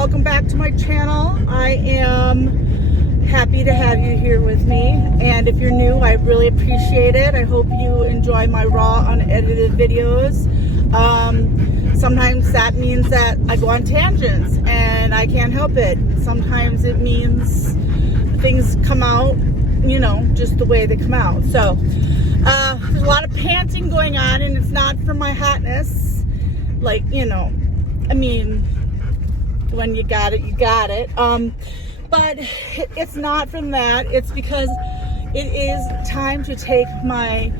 welcome back to my channel. I am happy to have you here with me, and if you're new, I really appreciate it. I hope you enjoy my raw, unedited videos. Sometimes that means that I go on tangents, and I can't help it. Sometimes it means things come out, you know, just the way they come out. So, there's a lot of panting going on, and it's not from my hotness. Like, you know, I mean, when you got it, you got it. But it's not from that. It's because it is time to take my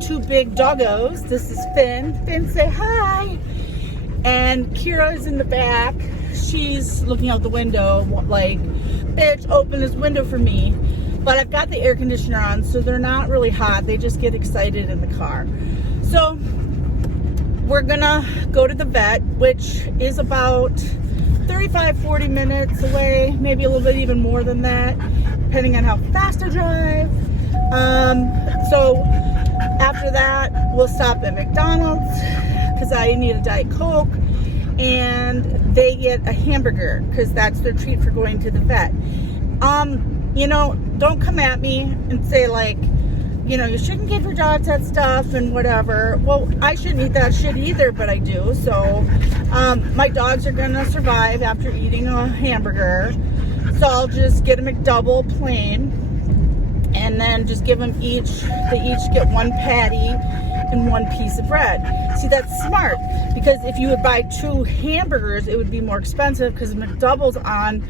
two big doggos. This is Finn. Finn, say hi. And Kyra is in the back. She's looking out the window like, bitch, open this window for me. But I've got the air conditioner on, so they're not really hot. They just get excited in the car. So we're gonna go to the vet, which is about 35-40 minutes away, maybe a little bit even more than that, depending on how fast I drive. So after that, we'll stop at McDonald's because I need a Diet Coke, and they get a hamburger because that's their treat for going to the vet. You know, don't come at me and say like, you know, you shouldn't give your dogs that stuff and whatever. Well, I shouldn't eat that shit either, but I do. So my dogs are gonna survive after eating a hamburger. So I'll just get a McDouble plain, and then just give them they each get one patty and one piece of bread. See, that's smart, because if you would buy two hamburgers, it would be more expensive because McDouble's on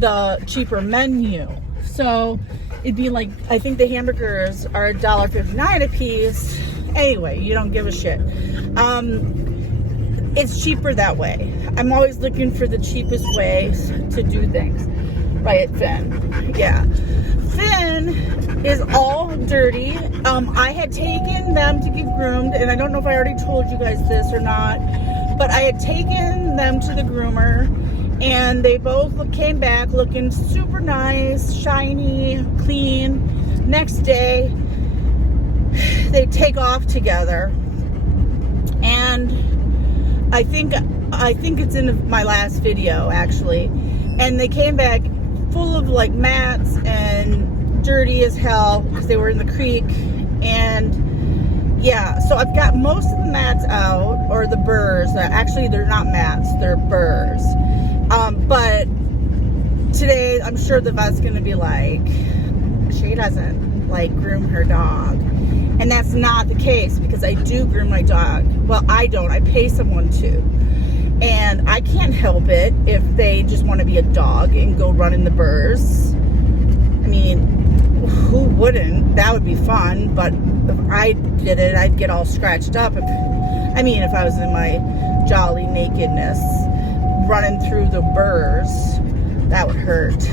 the cheaper menu. So it'd be like, I think the hamburgers are $1.59 a piece. Anyway, you don't give a shit. It's cheaper that way. I'm always looking for the cheapest ways to do things. Right, Finn? Yeah. Finn is all dirty. I had taken them to get groomed, and I don't know if I already told you guys this or not, but I had taken them to the groomer, and they both came back looking super nice, shiny, clean. Next day, they take off together, and I think it's in my last video actually, and they came back full of like mats and dirty as hell because they were in the creek. And yeah, so I've got most of the mats out, or the burrs. Actually, they're not mats, they're burrs. But today, I'm sure the vet's gonna be like, she doesn't like groom her dog. And that's not the case, because I do groom my dog. Well, I don't, I pay someone to. And I can't help it if they just want to be a dog and go run in the burrs. I mean, who wouldn't? That would be fun. But if I did it, I'd get all scratched up. If I was in my jolly nakedness running through the burrs, that would hurt.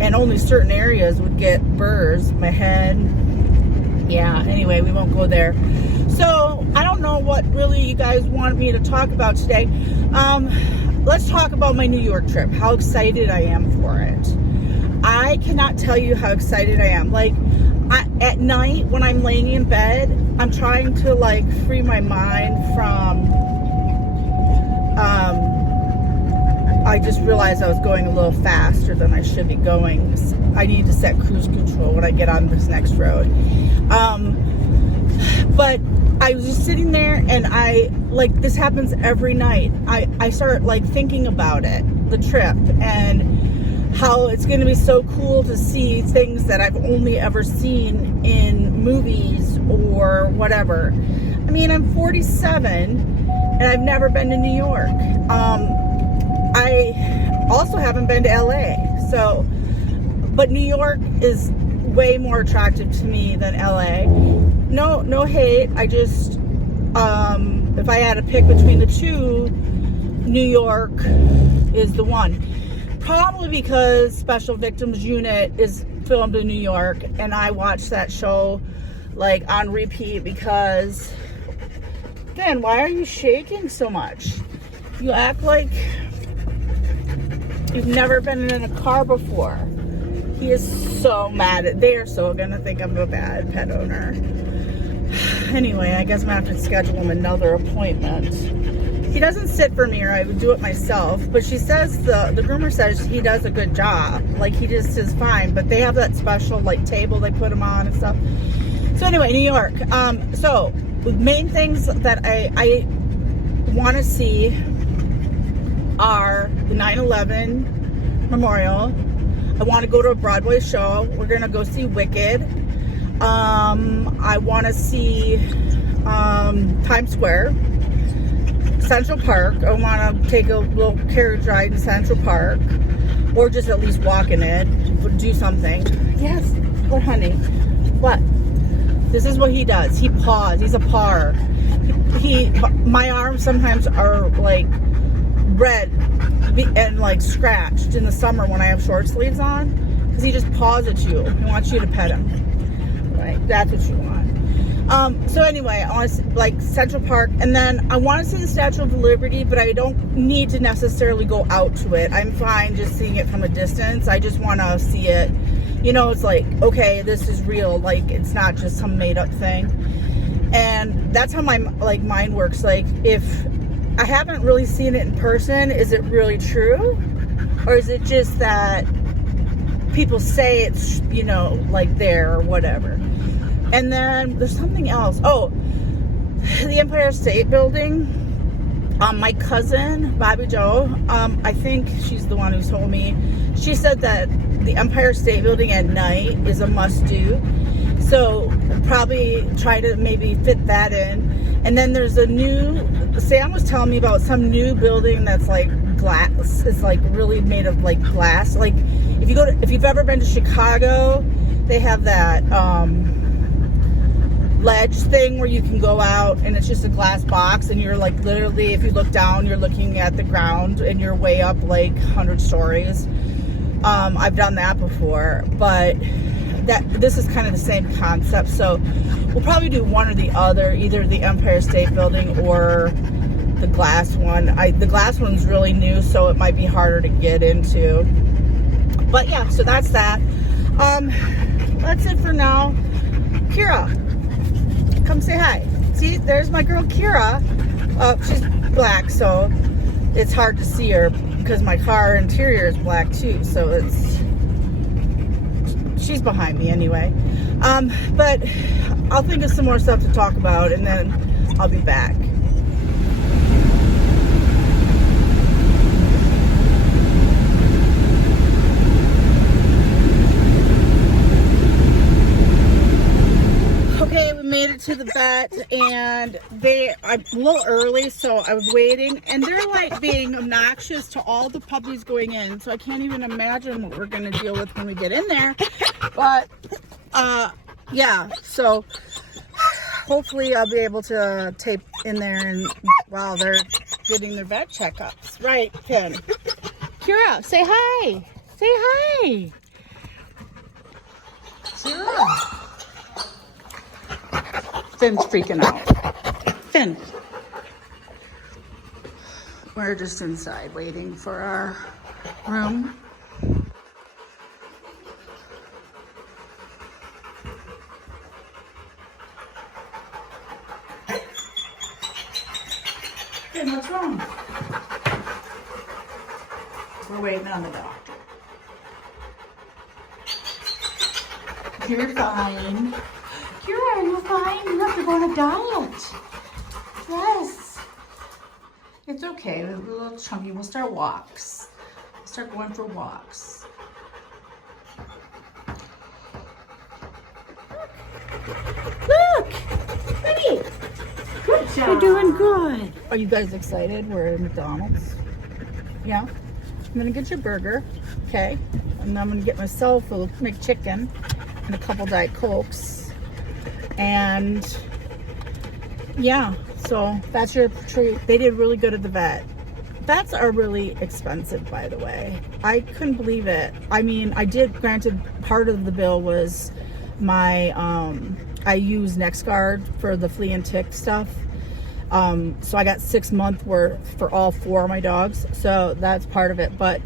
And only certain areas would get burrs. My head. Yeah, anyway, we won't go there. So I don't know what really you guys want me to talk about today. Let's talk about my New York trip, how excited I am for it. I cannot tell you how excited I am. Like, at night when I'm laying in bed, I'm trying to like free my mind from, I just realized I was going a little faster than I should be going. I need to set cruise control when I get on this next road. But I was just sitting there, and this happens every night. I start like thinking about it, the trip, and how it's going to be so cool to see things that I've only ever seen in movies or whatever. I mean, I'm 47 and I've never been to New York. I also haven't been to LA. So, but New York is way more attractive to me than LA. No hate. I just, if I had to pick between the two, New York is the one. Probably because Special Victims Unit is filmed in New York, and I watch that show like on repeat because, man, why are you shaking so much? You act like you've never been in a car before. He is so mad. They are so gonna think I'm a bad pet owner. Anyway, I guess I'm gonna have to schedule him another appointment. he doesn't sit for me, or I would do it myself. But she says the groomer says he does a good job. Like, he just is fine. But they have that special like table they put him on and stuff. So anyway, New York. So the main things that I want to see are the 9/11 memorial. I want to go to a Broadway show. We're gonna go see Wicked. I want to see Times Square, Central Park. I want to take a little carriage ride in Central Park, or just at least walk in it, do something. Yes, but honey, what? This is what he does. He paws. He's a pawr. My arms sometimes are like red and like scratched in the summer when I have short sleeves on, because he just paws at you. He wants you to pet him. Right? That's what you want. So anyway, I want to see, like, Central Park, and then I want to see the Statue of Liberty, but I don't need to necessarily go out to it. I'm fine just seeing it from a distance. I just want to see it. You know, it's like, okay, this is real. Like, it's not just some made up thing. And that's how my like mind works. Like, if I haven't really seen it in person, is it really true? Or is it just that people say it's, you know, like there or whatever? And then there's something else. Oh, the Empire State Building. My cousin, Bobby Joe, I think she's the one who told me. She said that the Empire State Building at night is a must-do. So probably try to maybe fit that in. And then there's a new, Sam was telling me about some new building that's like glass. It's like really made of like glass. Like if you've ever been to Chicago, they have that ledge thing where you can go out and it's just a glass box, and you're like literally, if you look down, you're looking at the ground and you're way up like 100 stories. I've done that before, but this is kind of the same concept. So we'll probably do one or the other, either the Empire State Building or the glass one. The glass one's really new, so it might be harder to get into. But yeah, so that's that. That's it for now. Kyra, come say hi. See, there's my girl Kyra. She's black, so it's hard to see her because my car interior is black too. So she's behind me anyway. But I'll think of some more stuff to talk about, and then I'll be back. Okay, we made it to the vet, and I'm a little early, so I was waiting, and they're like being obnoxious to all the puppies going in, so I can't even imagine what we're going to deal with when we get in there. But yeah, so hopefully I'll be able to tape in there and while they're getting their vet checkups. Right, Finn? Kyra, say hi. Say hi. Kyra. Finn's freaking out. Finn. We're just inside waiting for our room. Finn, what's wrong? We're waiting on the doctor. You're fine. Kyra, are you fine? You have to go on a diet. Yes. It's okay. We're a little chunky. We'll start walks. We'll start going for walks. Look! Honey! Good job. You're doing good. Are you guys excited? We're at McDonald's. Yeah? I'm going to get your burger. Okay? And then I'm going to get myself a McChicken and a couple Diet Cokes. And yeah, so that's your treat. They did really good at the vet. Vets are really expensive, by the way. I couldn't believe it. I mean, granted, part of the bill was my, I use NexGard for the flea and tick stuff. So I got 6 months worth for all 4 of my dogs. So that's part of it. But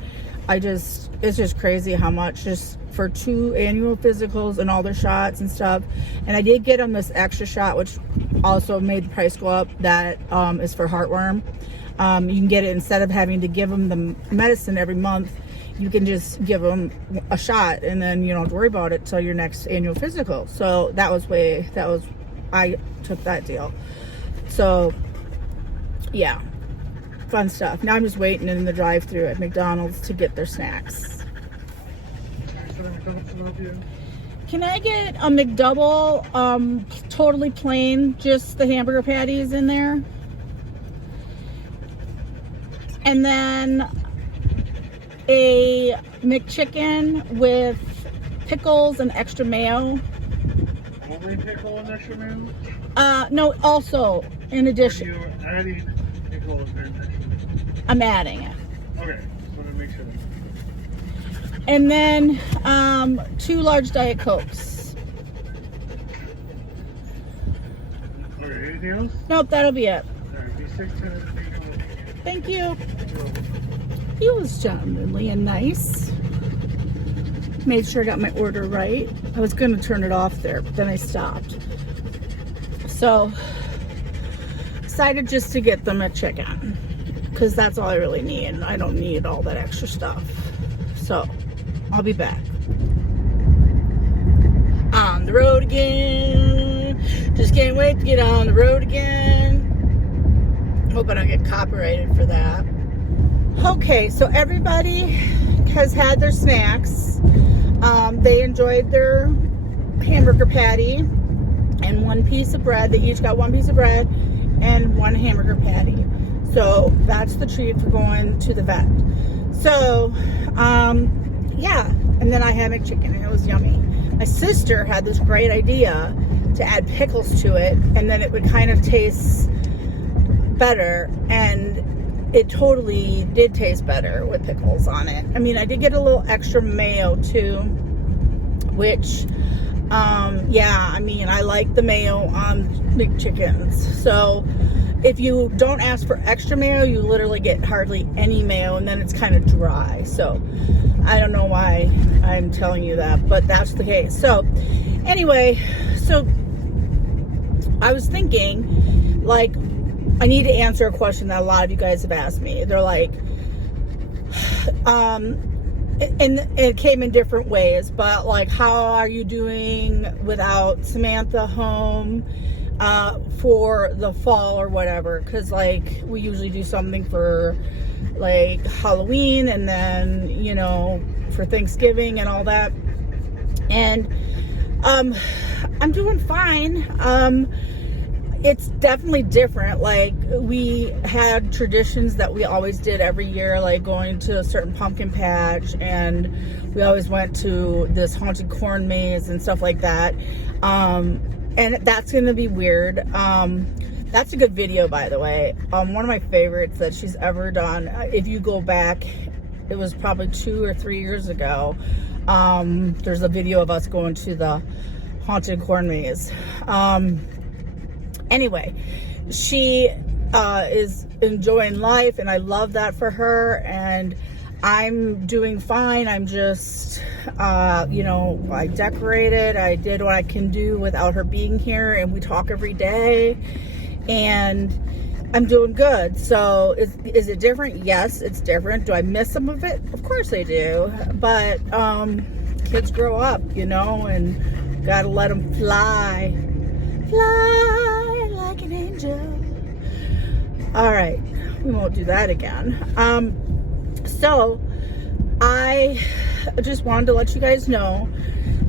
it's just crazy how much just for 2 annual physicals and all their shots and stuff. And I did get them this extra shot, which also made the price go up. That is for heartworm. You can get it instead of having to give them the medicine every month. You can just give them a shot, and then you don't have to worry about it till your next annual physical. So I took that deal. So yeah, fun stuff. Now I'm just waiting in the drive-thru at McDonald's to get their snacks. Can I get a McDouble, totally plain, just the hamburger patties in there? And then a McChicken with pickles and extra mayo. Only pickle and extra mayo? No, also, in addition. Are you adding pickles and extra mayo? I'm adding it. Okay, just want to make sure. And then 2 large Diet Cokes. Okay, anything else? Nope, that'll be it. Alright, be 6 minutes. Thank you. He was gentlemanly and nice. Made sure I got my order right. I was going to turn it off there, but then I stopped. So, decided just to get them a chicken, because that's all I really need. I don't need all that extra stuff. So, I'll be back. On the road again. Just can't wait to get on the road again. Hope I don't get copyrighted for that. Okay, so everybody has had their snacks. They enjoyed their hamburger patty and 1 piece of bread. They each got 1 piece of bread and 1 hamburger patty. So that's the treat for going to the vet. So, yeah. And then I had McChicken and it was yummy. My sister had this great idea to add pickles to it, and then it would kind of taste better, and it totally did taste better with pickles on it. I mean, I did get a little extra mayo too, which yeah, I mean, I like the mayo on McChickens. So if you don't ask for extra mayo, you literally get hardly any mayo, and then it's kind of dry. So I don't know why I'm telling you that, but that's the case. So anyway, so I was thinking, like, I need to answer a question that a lot of you guys have asked me. They're like, and it came in different ways, but like, how are you doing without Samantha home for the fall or whatever? Because like, we usually do something for like Halloween, and then, you know, for Thanksgiving and all that. And I'm doing fine. It's definitely different. Like, we had traditions that we always did every year, like going to a certain pumpkin patch, and we always went to this haunted corn maze and stuff like that. And that's gonna be weird. That's a good video, by the way. One of my favorites that she's ever done. If you go back, it was probably 2 or 3 years ago. There's a video of us going to the haunted corn maze. Anyway, she is enjoying life, and I love that for her, and I'm doing fine. I'm just, you know, I decorated. I did what I can do without her being here, and we talk every day, and I'm doing good. So is it different? Yes, it's different. Do I miss some of it? Of course I do. But kids grow up, you know, and gotta let them fly. Fly like an angel. All right, we won't do that again. So I just wanted to let you guys know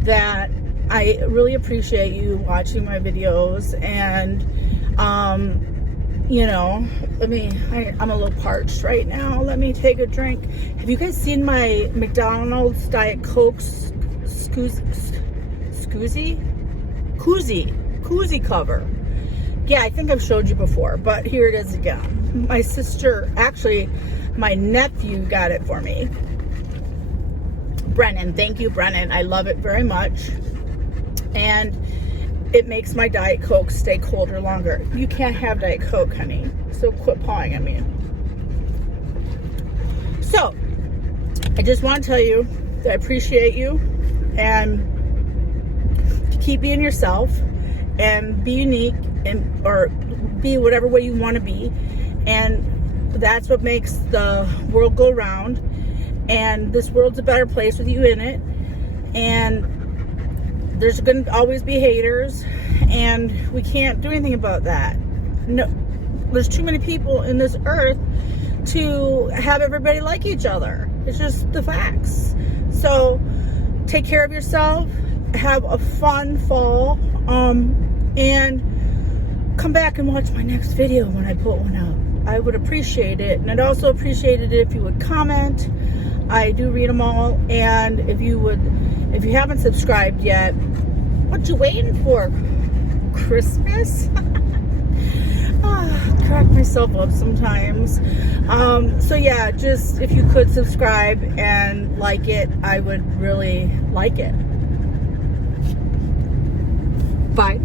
that I really appreciate you watching my videos, and you know, I'm a little parched right now. Let me take a drink. Have you guys seen my McDonald's Diet Coke koozie cover? Yeah, I think I've showed you before, but here it is again. My sister, actually, my nephew got it for me. Brennan, thank you, Brennan. I love it very much. And it makes my Diet Coke stay colder longer. You can't have Diet Coke, honey. So quit pawing at me. So, I just want to tell you that I appreciate you, and to keep being yourself and be unique, and or be whatever way you want to be, and that's what makes the world go round, and this world's a better place with you in it. And there's going to always be haters, and we can't do anything about that. No, there's too many people in this earth to have everybody like each other. It's just the facts. So take care of yourself, have a fun fall, and come back and watch my next video when I put one up. I would appreciate it. And I'd also appreciate it if you would comment. I do read them all. And if you haven't subscribed yet, what you waiting for? Christmas? Crack myself up sometimes. So yeah, just if you could subscribe and like it, I would really like it. Bye.